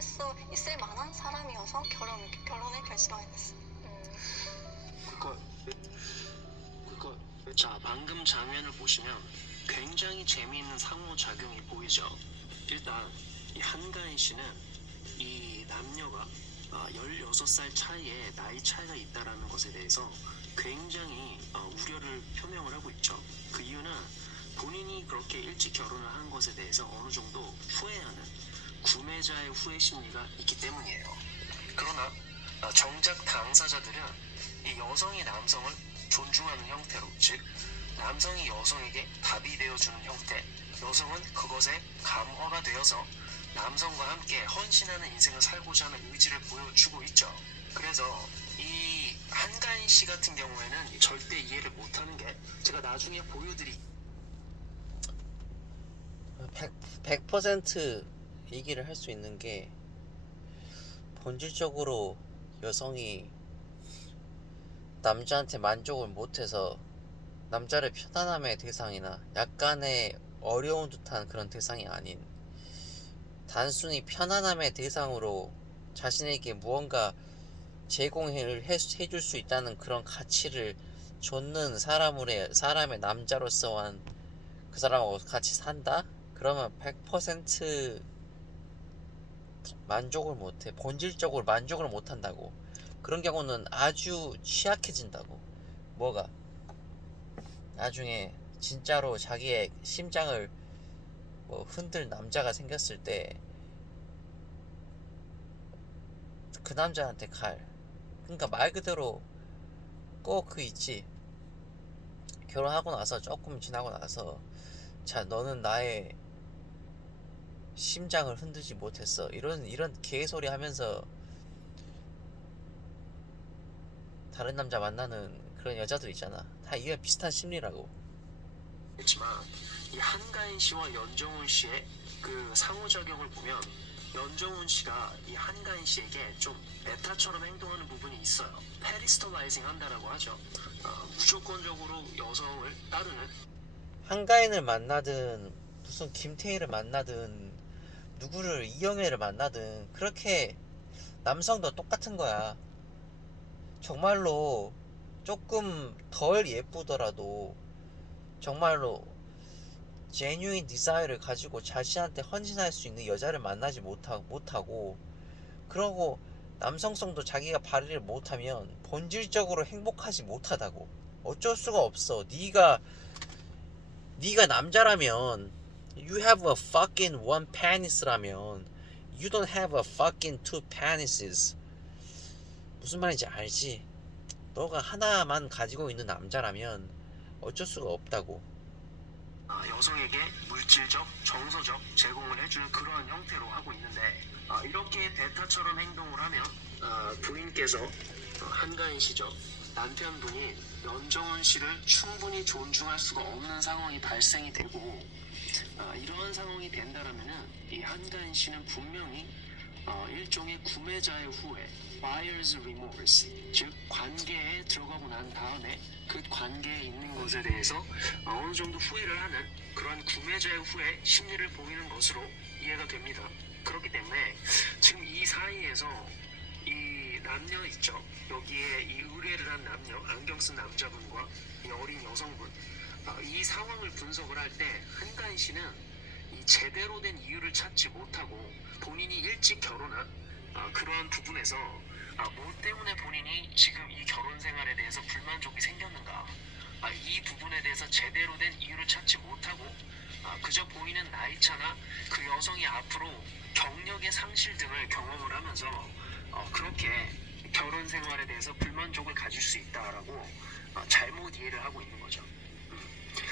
할 수 있을 만한 사람이어서 결혼 결혼을 그거 자 방금 장면을 보시면 굉장히 재미있는 상호작용이 보이죠. 일단 이 한가인 씨는 이 남녀가 아, 16살 차이에 나이 차이가 있다라는 것에 대해서 굉장히 어, 우려를 표명을 하고 있죠. 그 이유는 본인이 그렇게 일찍 결혼을 한 것에 대해서 어느 정도 후회하는 구매자의 후회 심리가 있기 때문이에요. 그러나 아, 정작 당사자들은 이 여성이 남성을 존중하는 형태로 즉 남성이 여성에게 답이 되어주는 형태 여성은 그것에 감화가 되어서 남성과 함께 헌신하는 인생을 살고자 하는 의지를 보여주고 있죠 그래서 이 한가인 씨 같은 경우에는 절대 이해를 못하는 게 제가 나중에 보여드리 100, 100% 얘기를 할 수 있는 게 본질적으로 여성이 남자한테 만족을 못해서 남자를 편안함의 대상이나 약간의 어려운 듯한 그런 대상이 아닌 단순히 편안함의 대상으로 자신에게 무언가 제공을 해, 해줄 수 있다는 그런 가치를 줬는 사람의 사람의 남자로서 한 그 사람하고 같이 산다? 그러면 100% 만족을 못해. 본질적으로 만족을 못한다고. 그런 경우는 아주 취약해진다고. 뭐가? 나중에 진짜로 자기의 심장을 뭐 흔들 남자가 생겼을 때 그 남자한테 갈. 그러니까 말 그대로 꼭 그 있지. 결혼하고 나서 조금 지나고 나서 자 너는 나의 심장을 흔들지 못했어 이런 이런 개소리 하면서 다른 남자 만나는 그런 여자들 있잖아 다 이게 비슷한 심리라고 했지만 이 한가인 씨와 연정훈 씨의 그 상호작용을 보면 연정훈 씨가 이 한가인 씨에게 좀 베타처럼 행동하는 부분이 있어요. 페리스토라이징 한다라고 하죠. 어, 무조건적으로 여성을 따르는 한가인을 만나든 무슨 김태희를 만나든 누구를 이영애를 만나든 그렇게 남성도 똑같은 거야. 정말로 조금 덜 예쁘더라도 정말로 제뉴인 디자이를 가지고 자신한테 헌신할 수 있는 여자를 만나지 못하고, 못하고 그러고 남성성도 자기가 발휘를 못하면 본질적으로 행복하지 못하다고. 어쩔 수가 없어. 네가 네가 남자라면 you have a fucking one penis라면 you don't have a fucking two penises 무슨 말인지 알지? 너가 하나만 가지고 있는 남자라면 어쩔 수가 없다고 아, 여성에게 물질적, 정서적 제공을 해주는 그러한 형태로 하고 있는데 아, 이렇게 베타처럼 행동을 하면 아, 부인께서 어, 한가인 씨죠 남편분이 연정훈 씨를 충분히 존중할 수가 없는 상황이 발생이 되고 아, 이러한 상황이 된다라면은 이 한가인 씨는 분명히 어, 일종의 구매자의 후회, buyer's remorse, 즉 관계에 들어가고 난 다음에 그 관계에 있는 것에 대해서 어, 어느 정도 후회를 하는 그런 구매자의 후회 심리를 보이는 것으로 이해가 됩니다. 그렇기 때문에 지금 이 사이에서 이 남녀 있죠. 여기에 이 의뢰를 한 남녀, 안경 쓴 남자분과 이 어린 여성분, 어, 이 상황을 분석을 할 때 한가인 씨는 이 제대로 된 이유를 찾지 못하고 본인이 일찍 결혼한 아, 그러한 부분에서 아, 뭐 때문에 본인이 지금 이 결혼 생활에 대해서 불만족이 생겼는가 아, 이 부분에 대해서 제대로 된 이유를 찾지 못하고 아, 그저 보이는 나이차나 그 여성이 앞으로 경력의 상실 등을 경험을 하면서 어, 그렇게 결혼 생활에 대해서 불만족을 가질 수 있다라고 어, 잘못 이해를 하고 있는 거죠.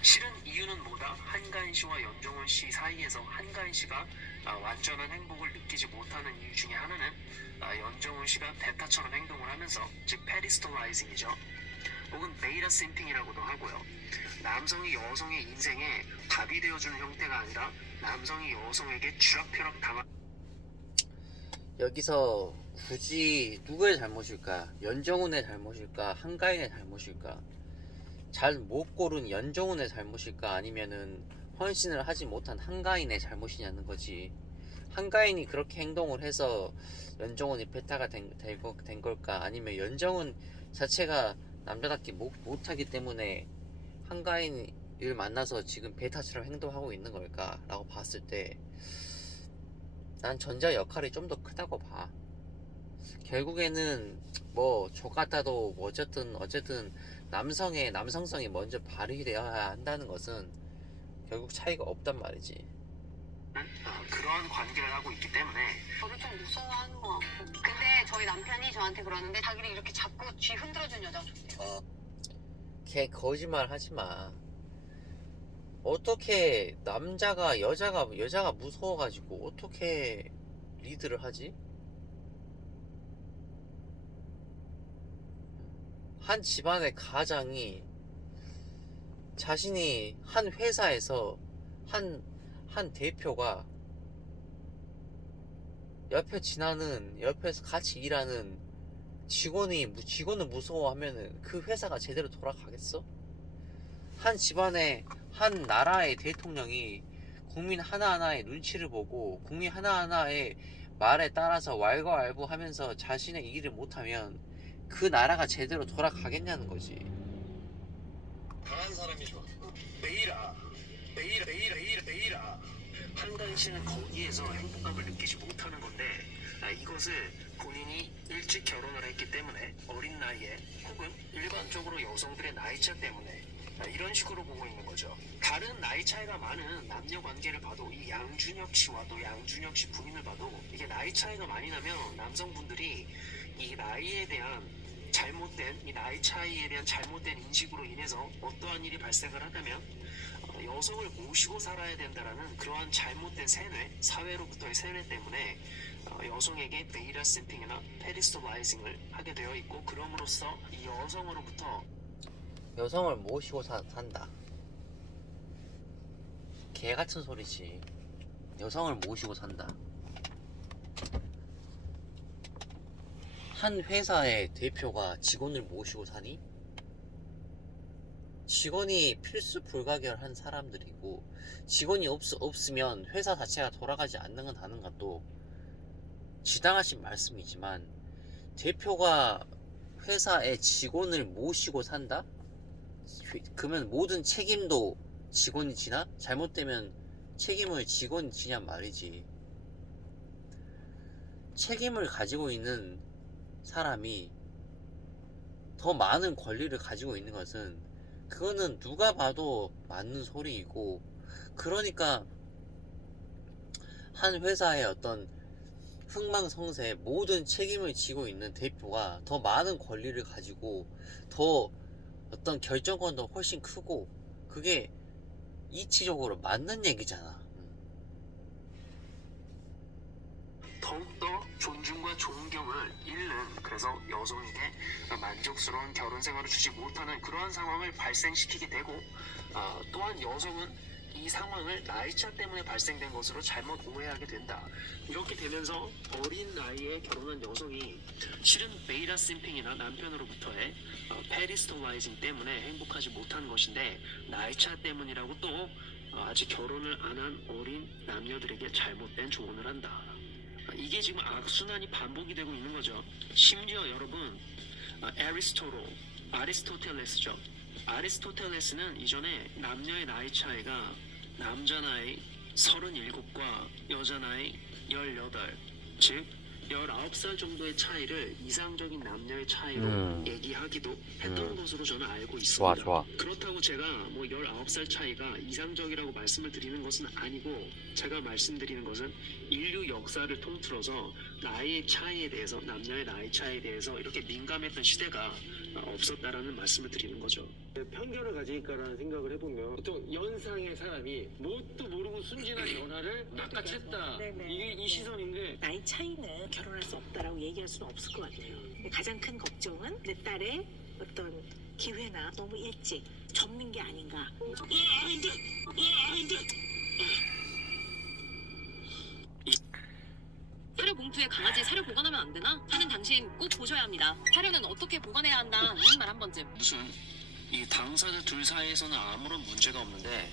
음. 실은 이유는 뭐다? 한가인 씨와 연정훈 씨 사이에서 한가인 씨가 아, 완전한 행복을 느끼지 못하는 이유 중에 하나는 아, 연정훈 씨가 베타처럼 행동을 하면서 즉 페리스토라이징이죠. 혹은 베이터 심핑이라고도 하고요. 남성이 여성의 인생에 답이 되어주는 형태가 아니라 남성이 여성에게 쥐락펴락 당한 여기서 굳이 누구의 잘못일까? 연정훈의 잘못일까? 한가인의 잘못일까? 잘 못 고른 연정훈의 잘못일까? 아니면은 헌신을 하지 못한 한가인의 잘못이냐는 거지. 한가인이 그렇게 행동을 해서 연정훈이 베타가 된, 된, 걸까 아니면 연정훈 자체가 남자답게 못, 못하기 때문에 한가인을 만나서 지금 베타처럼 행동하고 있는 걸까 라고 봤을 때 난 전자 역할이 좀 더 크다고 봐 결국에는 뭐 족같다도 뭐 어쨌든 어쨌든 남성의 남성성이 먼저 발휘되어야 한다는 것은 결국 차이가 없단 말이지 어, 그러한 관계를 하고 있기 때문에 저를 좀 무서워하는 것 같고. 근데 저희 남편이 저한테 그러는데 자기를 이렇게 잡고 쥐 흔들어준 여자가 좋대요. 걔 거짓말 하지 마. 어떻게 남자가 여자가 여자가 무서워가지고 어떻게 리드를 하지? 한 집안의 가장이 자신이 한 회사에서 한, 한 대표가 옆에 지나는 옆에서 같이 일하는 직원이 무- 직원을 무서워하면은 그 회사가 제대로 돌아가겠어? 한 집안의 한 나라의 대통령이 국민 하나하나의 눈치를 보고 국민 하나하나의 말에 따라서 왈가왈부하면서 자신의 일을 못하면 그 나라가 제대로 돌아가겠냐는 거지. 강한 사람이 좋아. 베이라, 베이라, 베이라, 베이라, 베이라. 한가인 씨는 거기에서 행복감을 느끼지 못하는 건데 아, 이것을 본인이 일찍 결혼을 했기 때문에 어린 나이에 혹은 일반적으로 여성들의 나이차 때문에 아, 이런 식으로 보고 있는 거죠. 다른 나이 차이가 많은 남녀 관계를 봐도 이 양준혁 씨와 또 양준혁 씨 부인을 봐도 이게 나이 차이가 많이 나면 남성분들이 이 나이에 대한 잘못된 이 나이 차이에 대한 잘못된 인식으로 인해서 어떠한 일이 발생을 하다면 어, 여성을 모시고 살아야 된다라는 그러한 잘못된 세뇌, 사회로부터의 세뇌 때문에 어, 여성에게 베이라 샘핑이나 페리스토라이징을 하게 되어 있고 그럼으로써 이 여성으로부터 여성을 모시고 사- 산다. 개 같은 소리지. 여성을 모시고 산다. 한 회사의 대표가 직원을 모시고 사니? 직원이 필수 불가결한 사람들이고 직원이 없, 없으면 회사 자체가 돌아가지 않는 하는 것도 지당하신 말씀이지만 대표가 회사의 직원을 모시고 산다? 그러면 모든 책임도 직원이 지나? 잘못되면 책임을 직원이 지냔 말이지. 책임을 가지고 있는 사람이 더 많은 권리를 가지고 있는 것은 그거는 누가 봐도 맞는 소리이고 그러니까 한 회사의 어떤 흥망성쇠 모든 책임을 지고 있는 대표가 더 많은 권리를 가지고 더 어떤 결정권도 훨씬 크고 그게 이치적으로 맞는 얘기잖아. 음. 더욱더 존중과 존경을 잃는 그래서 여성에게 만족스러운 결혼 생활을 주지 못하는 그러한 상황을 발생시키게 되고 아, 또한 여성은 이 상황을 나이차 때문에 발생된 것으로 잘못 오해하게 된다. 이렇게 되면서 어린 나이에 결혼한 여성이 실은 베이라 심핑이나 남편으로부터의 어, 페리스토라이징 때문에 행복하지 못한 것인데 나이차 때문이라고 또 어, 아직 결혼을 안 한 어린 남녀들에게 잘못된 조언을 한다. 이게 지금 악순환이 반복이 되고 있는 거죠. 심지어 여러분 아, 에리스토로, 아리스토텔레스죠. 아리스토텔레스는 이전에 남녀의 나이 차이가 남자 나이 37과 여자 나이 18, 즉 19살 정도의 차이를 이상적인 남녀의 차이로 음. 얘기하기도 했던 음. 것으로 저는 알고 좋아, 있습니다. 좋아. 그렇다고 제가 뭐 19살 차이가 이상적이라고 말씀을 드리는 것은 아니고 제가 말씀드리는 것은 인류 역사를 통틀어서 나이의 차이에 대해서 남녀의 나이 차이에 대해서 이렇게 민감했던 시대가 없었다라는 말씀을 드리는 거죠. 편견을 가질까라는 생각을 해보면 보통 연상의 사람이 뭣도 모르고 순진한 연하를 낚아챘다 네네. 이게 이 시선인데 나이 차이는 결혼할 수 없다라고 얘기할 수는 없을 것 같아요. 근데 가장 큰 걱정은 내 딸의 어떤 기회나 너무 일찍 접는 게 아닌가. 사료 봉투에 강아지 사료 보관하면 안 되나? 하는 당신 꼭 보셔야 합니다. 사료는 어떻게 보관해야 한다. 이런 말 한 번쯤. 무슨 이 당사자 둘 사이에서는 아무런 문제가 없는데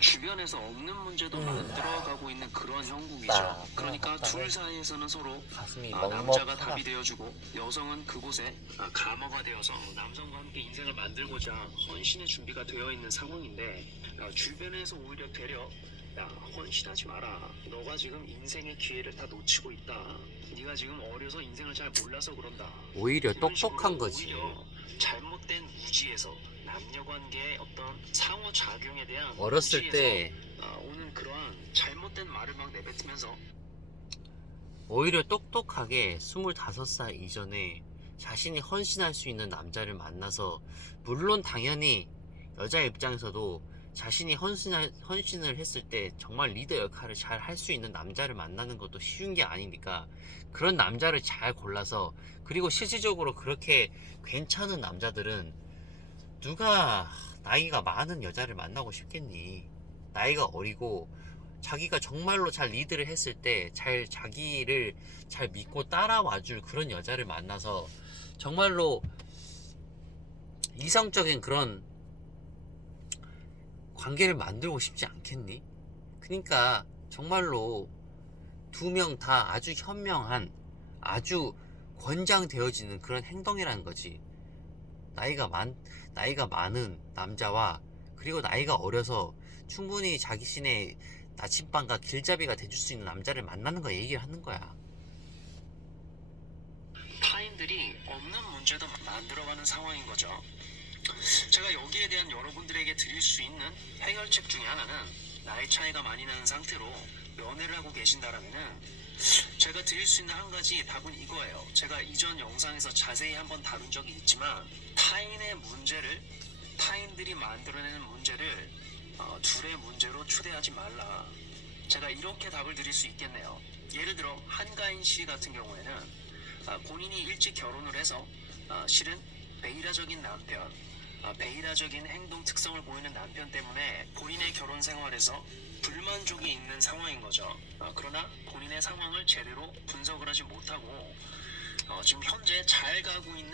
주변에서 없는 문제도 음. 만들어가고 있는 그런 형국이죠. 아, 그러니까. 둘 사이에서는 서로 가슴이 아, 남자가 먹먹하다. 답이 되어주고 여성은 그곳에 아, 감어가 되어서 남성과 함께 인생을 만들고자 헌신의 준비가 되어 있는 상황인데 아, 주변에서 오히려 되려 야 헌신하지 마라 너가 지금 인생의 기회를 다 놓치고 있다 네가 지금 어려서 인생을 잘 몰라서 그런다 오히려 똑똑한 거지. 오히려 잘못된 우지에서 남녀관계의 어떤 상호작용에 대한 어렸을 때 아, 오는 그러한 잘못된 말을 막 내뱉으면서 오히려 똑똑하게 25살 이전에 자신이 헌신할 수 있는 남자를 만나서 물론 당연히 여자 입장에서도 자신이 헌신할, 헌신을 했을 때 정말 리더 역할을 잘 할 수 있는 남자를 만나는 것도 쉬운 게 아니니까 그런 남자를 잘 골라서 그리고 실질적으로 그렇게 괜찮은 남자들은 누가 나이가 많은 여자를 만나고 싶겠니 나이가 어리고 자기가 정말로 잘 리드를 했을 때 잘 자기를 잘 믿고 따라와 줄 그런 여자를 만나서 정말로 이성적인 그런 관계를 만들고 싶지 않겠니? 그러니까 정말로 두 명 다 아주 현명한 아주 권장되어지는 그런 행동이라는 거지. 나이가 많 나이가 많은 남자와 그리고 나이가 어려서 충분히 자기 신의 나침반과 길잡이가 돼줄 수 있는 남자를 만나는 거 얘기를 하는 거야. 타인들이 없는 문제도 만들어가는 상황인 거죠. 제가 여기에 대한 여러분들에게 드릴 수 있는 해결책 중에 하나는 나이 차이가 많이 나는 상태로 연애를 하고 계신다라면은 제가 드릴 수 있는 한 가지 답은 이거예요. 제가 이전 영상에서 자세히 한번 다룬 적이 있지만 타인의 문제를 타인들이 만들어내는 문제를 어, 둘의 문제로 초대하지 말라. 제가 이렇게 답을 드릴 수 있겠네요. 예를 들어 한가인 씨 같은 경우에는 아, 본인이 일찍 결혼을 해서 아, 실은 베이라적인 남편, 아, 베이라적인 행동 특성을 보이는 남편 때문에 본인의 결혼 생활에서 불만족이 있는 상황인 거죠. 아, 그러나 본인의 상황을 제대로 분석을 하지 못하고 어, 지금 현재 잘 가고 있는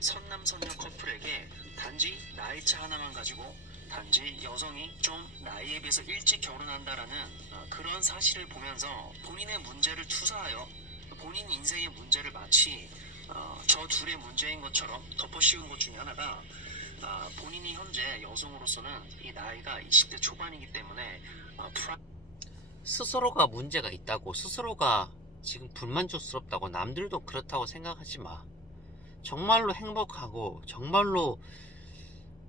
선남선녀 커플에게 단지 나이차 하나만 가지고 단지 여성이 좀 나이에 비해서 일찍 결혼한다라는 아, 그런 사실을 보면서 본인의 문제를 투사하여 본인 인생의 문제를 마치 어, 저 둘의 문제인 것처럼 덮어씌운 것 중에 하나가 아, 본인이 현재 여성으로서는 이 나이가 20대 초반이기 때문에. 스스로가 문제가 있다고 스스로가 지금 불만족스럽다고 남들도 그렇다고 생각하지 마. 정말로 행복하고 정말로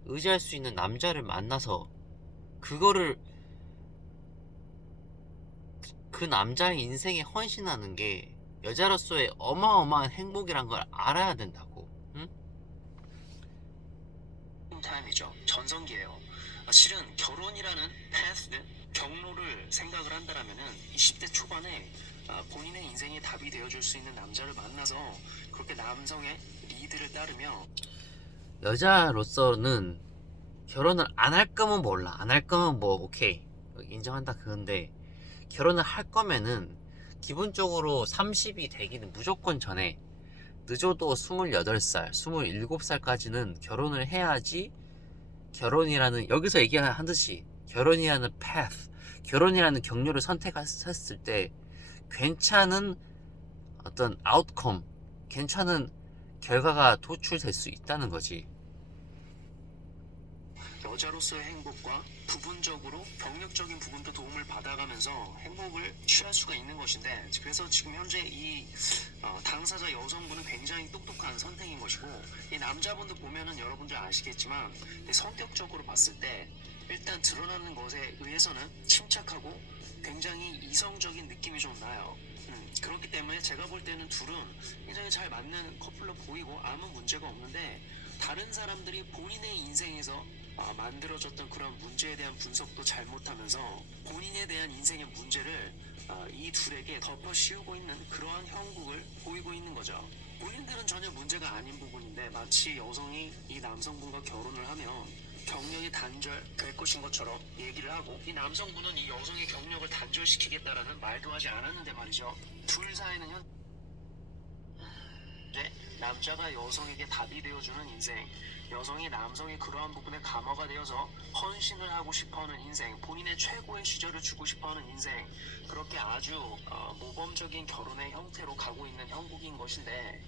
의지할 수 있는 남자를 만나서 그거를 그 남자의 인생에 헌신하는 게 여자로서의 어마어마한 행복이란 걸 알아야 된다고. 응? 타임이죠. 전성기예요. 아, 실은 결혼이라는 패스, 경로를 생각을 한다라면은 20대 초반에 아, 본인의 인생의 답이 되어줄 수 있는 남자를 만나서 그렇게 남성의 리드를 따르며 여자로서는 결혼을 안 할 거면 몰라. 안 할 거면 뭐 오케이 인정한다 그건데 결혼을 할 거면은 기본적으로 30이 되기는 무조건 전에 늦어도 28살, 27살까지는 결혼을 해야지 결혼이라는 여기서 얘기하듯이 결혼이라는 path, 결혼이라는 경로를 선택했을 때 괜찮은 어떤 outcome, 괜찮은 결과가 도출될 수 있다는 거지. 여자로서의 행복과 부분적으로 경력적인 부분도 도움을 받아가면서 행복을 취할 수가 있는 것인데 그래서 지금 현재 이 어, 당사자 여성분은 굉장히 똑똑한 선택인 것이고 이 남자분도 보면은 여러분들 아시겠지만 이 성격적으로 봤을 때 일단 드러나는 것에 의해서는 침착하고 굉장히 이성적인 느낌이 좀 나요. 음, 그렇기 때문에 제가 볼 때는 둘은 굉장히 잘 맞는 커플로 보이고 아무 문제가 없는데 다른 사람들이 본인의 인생에서 아, 만들어졌던 그런 문제에 대한 분석도 잘못하면서 본인에 대한 인생의 문제를 아, 이 둘에게 덮어 씌우고 있는 그러한 형국을 보이고 있는 거죠. 본인들은 전혀 문제가 아닌 부분인데 마치 여성이 이 남성분과 결혼을 하면 경력이 단절될 것인 것처럼 얘기를 하고 이 남성분은 이 여성의 경력을 단절시키겠다라는 말도 하지 않았는데 말이죠. 둘 사이는 현재 남자가 여성에게 답이 되어주는 인생, 여성이 남성의 그러한 부분에 감화가 되어서 헌신을 하고 싶어하는 인생, 본인의 최고의 시절을 주고 싶어하는 인생, 그렇게 아주 어, 모범적인 결혼의 형태로 가고 있는 형국인 것인데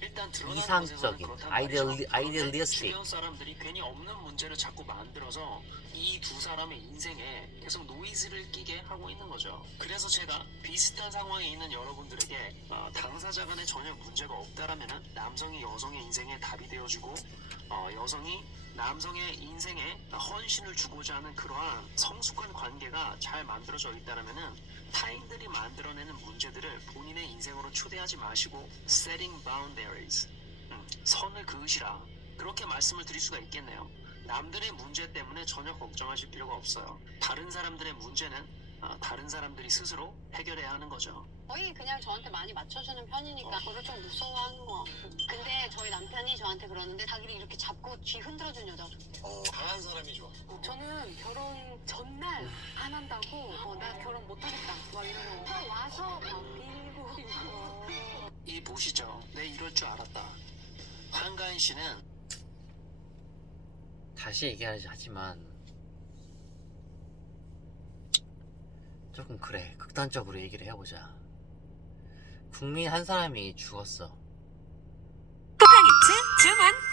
일단 이상적인, 아이디얼리- 말이죠. 그런데 아이디얼리스틱. 주변 사람들이 괜히 없는 문제를 자꾸 만들어서 이 두 사람의 인생에 계속 노이즈를 끼게 하고 있는 거죠. 그래서 제가 비슷한 상황에 있는 여러분들에게 어, 당사자 간에 전혀 문제가 없다라면 남성이 여성의 인생에 답이 되어주고 어, 여성이 남성의 인생에 헌신을 주고자 하는 그러한 성숙한 관계가 잘 만들어져 있다라면은 타인들이 만들어내는 문제들을 본인의 인생으로 초대하지 마시고 setting boundaries 음, 선을 그으시라 그렇게 말씀을 드릴 수가 있겠네요. 남들의 문제 때문에 전혀 걱정하실 필요가 없어요. 다른 사람들의 문제는 아, 다른 사람들이 스스로 해결해야 하는 거죠. 거의 그냥 저한테 많이 맞춰주는 편이니까 그걸 좀 무서워하는 것 같고 근데 저희 남편이 저한테 그러는데 자기를 이렇게 잡고 뒤 흔들어준 여자가 좋대요 어, 강한 사람이 좋아. 저는 결혼 전날 안 한다고 어, 나 결혼 못하겠다 막 이러면 와서 막 빌고 이 보시죠. 내 이럴 줄 알았다. 한가인 씨는 다시 얘기하지 하지만 조금 그래 극단적으로 얘기를 해보자 국민 한 사람이 죽었어. 쿠팡이츠 주문